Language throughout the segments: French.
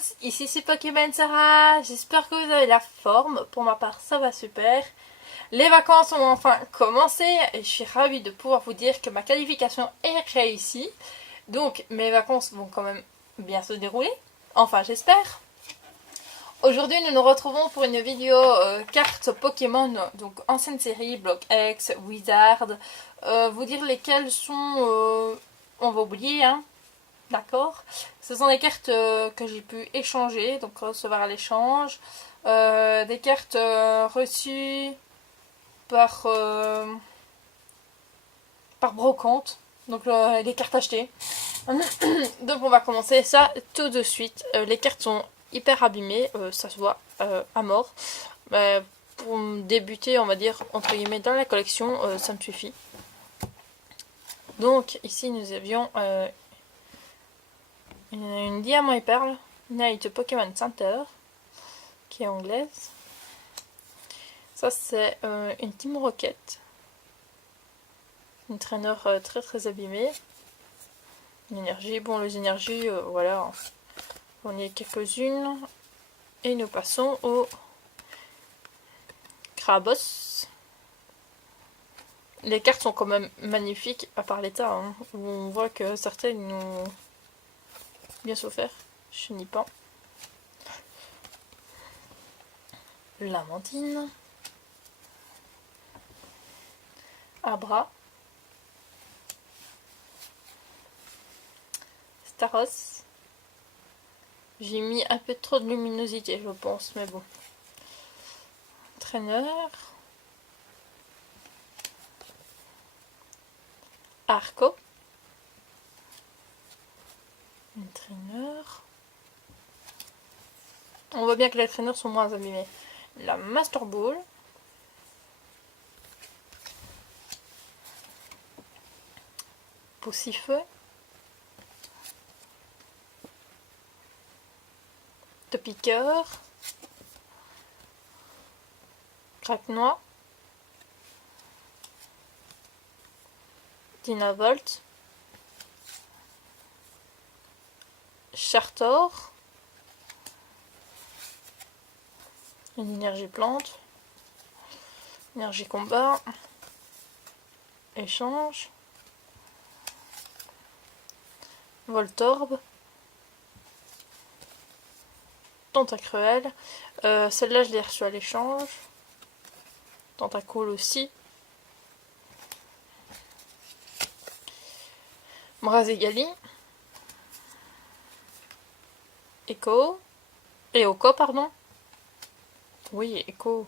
tous, ici c'est Pokémon Sarah, j'espère que vous avez la forme, pour ma part ça va super. Les vacances ont enfin commencé et je suis ravie de pouvoir vous dire que ma qualification est réussie. Donc mes vacances vont quand même bien se dérouler, enfin j'espère. Aujourd'hui nous nous retrouvons pour une vidéo cartes Pokémon, donc ancienne série, Block X, Wizard, vous dire lesquelles sont... on va oublier hein. D'accord. Ce sont des cartes que j'ai pu échanger, donc recevoir à l'échange. Des cartes reçues par, par brocante. Donc les cartes achetées. Donc on va commencer ça tout de suite. Les cartes sont hyper abîmées, ça se voit à mort. Pour débuter, on va dire, entre guillemets, dans la collection, ça me suffit. Donc ici nous avions... une Diamant et Perle, Night Pokémon Center, qui est anglaise. Ça c'est une Team Rocket. Une traîneur très très abîmée. Une énergie, bon les énergies, voilà. On y a quelques-unes. Et nous passons au Crabos. Les cartes sont quand même magnifiques, à part l'état, hein, où on voit que certaines nous bien souffert. Chenipan. Lamantine. Abra. Staros. J'ai mis un peu trop de luminosité, je pense, mais bon. Traîneur. Arco. Une traîneur. On voit bien que les traîneurs sont moins abîmés. La Master Ball. Poussifeu. Topiqueur. Craque-noix. Dynavolt. Chartor. Une énergie plante. Énergie combat. Échange. Voltorb. Tentacruel. Celle-là je l'ai reçue à l'échange. Tentacool aussi. Mrazegali. Eoko, pardon. Oui, Echo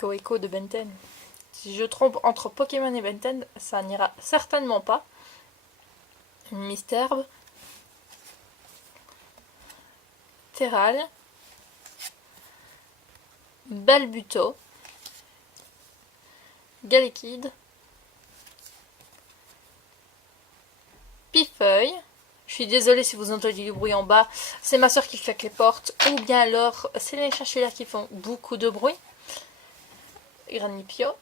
de Benten. Si je trompe entre Pokémon et Benten, ça n'ira certainement pas. Misterbe. Terral. Balbuto. Galekid. Pifeuille. Je suis désolée si vous entendez du bruit en bas. C'est ma soeur qui claque les portes. Ou bien alors, c'est les chachulaires qui font beaucoup de bruit. Granipio.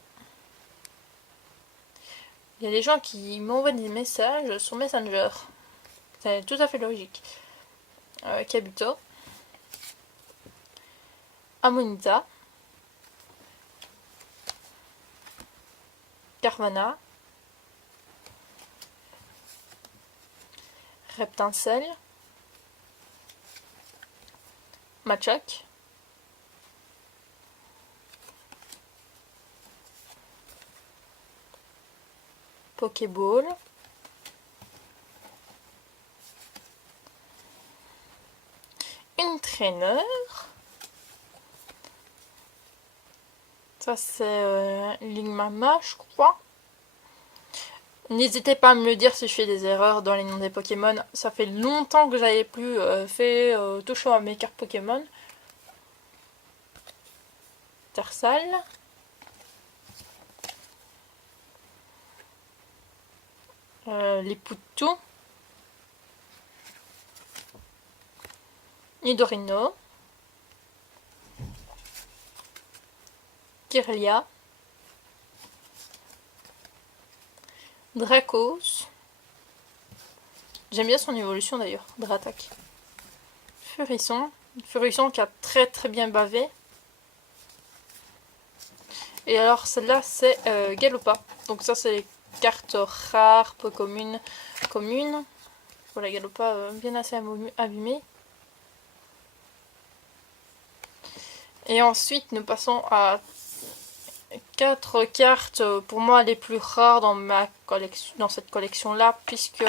Il y a des gens qui m'envoient des messages sur Messenger. C'est tout à fait logique. Kabuto. Amonita. Carvana. Reptincelle. Machoc. Pokéball. Une traîneur. Ça c'est Ligmama je crois. N'hésitez pas à me le dire si je fais des erreurs dans les noms des Pokémon. Ça fait longtemps que j'avais plus fait toucher à mes cartes Pokémon. Tarsal. Les Poutou. Nidorino. Kirlia. Dracos. J'aime bien son évolution d'ailleurs, Dratak. Furisson. Furisson qui a très très bien bavé. Et alors celle-là c'est Galopa. Donc ça c'est les cartes rares, peu communes. Voilà, Galopa bien assez abîmé. Et ensuite nous passons à 4 cartes pour moi les plus rares dans ma collection, dans cette collection là, puisque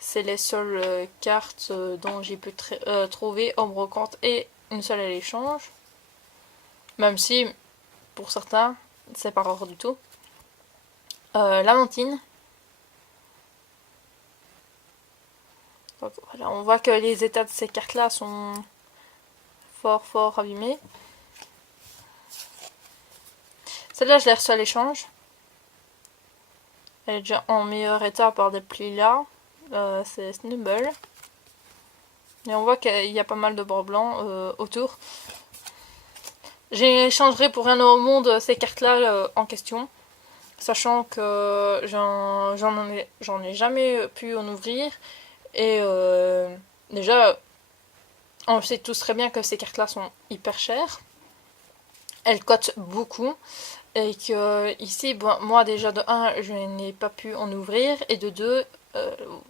c'est les seules cartes dont j'ai pu trouver en brocante et une seule à l'échange, même si pour certains c'est pas rare du tout. Lamantine. Donc, voilà, on voit que les états de ces cartes là sont fort abîmés. Celle-là, je l'ai reçue à l'échange. Elle est déjà en meilleur état par des plis là. C'est Snubble. Et on voit qu'il y a pas mal de bords blancs autour. J'échangerai pour rien au monde ces cartes-là en question. Sachant que j'en ai jamais pu en ouvrir. Et déjà, on sait tous très bien que ces cartes-là sont hyper chères. Elles cotent beaucoup. Et que ici, bon, moi déjà de 1, je n'ai pas pu en ouvrir. Et de 2,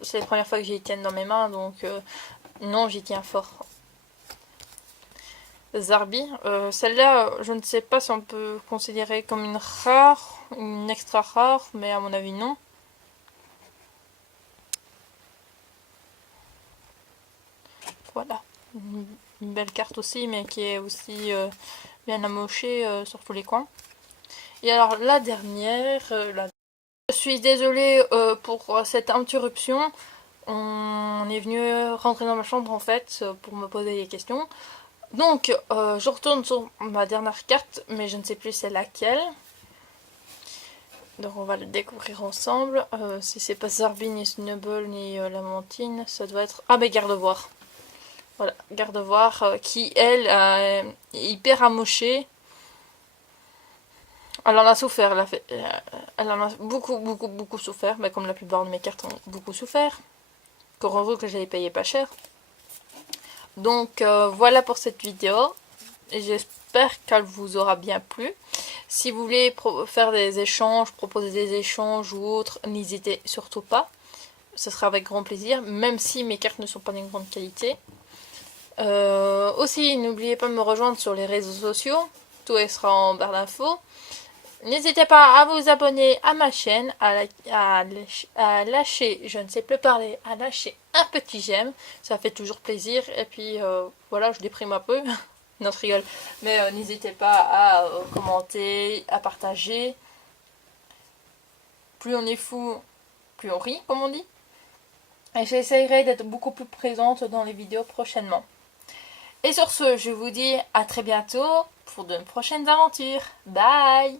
c'est la première fois que j'y tienne dans mes mains. Donc non, j'y tiens fort. Zarbi. Celle-là, je ne sais pas si on peut considérer comme une rare, une extra rare. Mais à mon avis, non. Voilà. Une belle carte aussi, mais qui est aussi bien amochée sur tous les coins. Et alors la dernière, je suis désolée pour cette interruption. On est venu rentrer dans ma chambre en fait pour me poser des questions. Donc je retourne sur ma dernière carte, mais je ne sais plus c'est laquelle. Donc on va le découvrir ensemble. Si c'est pas Zarbi, ni Snubble, ni Lamantine, ça doit être... Ah mais Gardevoir. Voilà, Gardevoir qui elle est hyper amochée. Elle en a souffert, elle en a beaucoup souffert, mais comme la plupart de mes cartes ont beaucoup souffert. Heureux que je l'ai payé pas cher. Donc voilà pour cette vidéo. J'espère qu'elle vous aura bien plu. Si vous voulez faire des échanges, proposer des échanges ou autres, n'hésitez surtout pas. Ce sera avec grand plaisir, même si mes cartes ne sont pas d'une grande qualité. Aussi, n'oubliez pas de me rejoindre sur les réseaux sociaux. Tout sera en barre d'infos. N'hésitez pas à vous abonner à ma chaîne, à lâcher, je ne sais plus parler, à lâcher un petit j'aime. Ça fait toujours plaisir. Et puis voilà, je déprime un peu. Non, je rigole. Mais n'hésitez pas à commenter, à partager. Plus on est fou, plus on rit, comme on dit. Et j'essayerai d'être beaucoup plus présente dans les vidéos prochainement. Et sur ce, je vous dis à très bientôt pour de prochaines aventures. Bye!